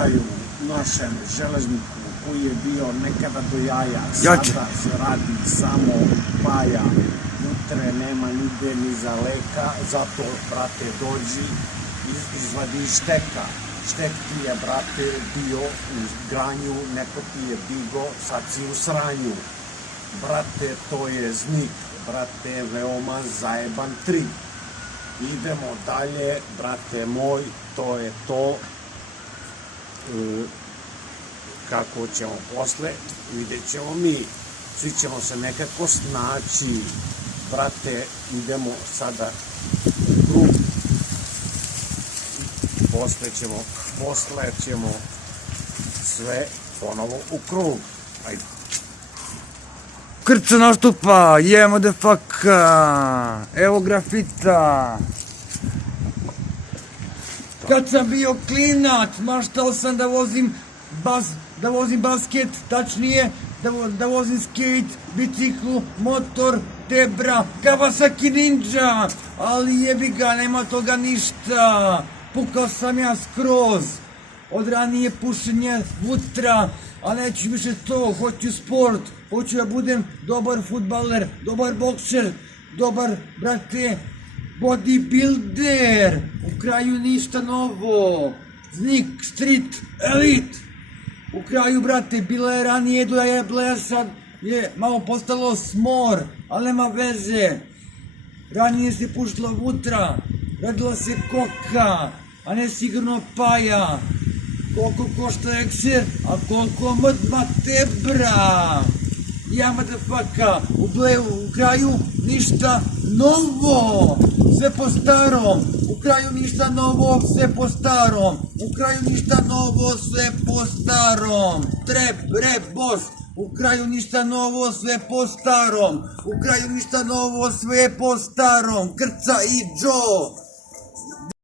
kraju našem železniku koji je bio nekada do jaja, sada se radi samo paja, unutre nema nigde ni za leka, zato, brate, dođi, izvadi šteka. Štek ti je, brate, bio u granju, neko ti je digo, sad si u sranju. Brate, to je znik, brate, veoma zajeban trik. Idemo dalje, brate moj, to je to. Kako ćemo posle, vidjet ćemo mi. Svi ćemo se nekako snaći. Brate, idemo sada u krug. Posle ćemo sve ponovo u krug. Ajde. Krca nastupa, motherfucker, evo grafita. Kad sam bio klinac, maštao sam da vozim basket, tačnije da vozim skate, biciklu, motor, Debra, Kawasaki Ninja, ali jebi ga, nema toga ništa. Pukao sam ja skroz, od ranije pušenje vutra, a neću više to, hoću sport, hoću da budem dobar fudbaler, dobar bokser, dobar, brate, bodybuilder, u kraju ništa novo, Znik, street, elite, u kraju, brate, bila je ranije do jebla, sad je malo postalo smor, ali nema veze, ranije se pušila vutra, radila se koka, a ne sigurno paja. Koliko košta ekser, a koliko mrtva Debra. Ja, motherfucker, u kraju ništa novo, sve po starom. U kraju ništa novo, sve po starom. U kraju ništa novo, sve po starom. Trap, rap, boss. U kraju ništa novo, sve po starom. U kraju ništa novo, sve po starom. Krca i Joe.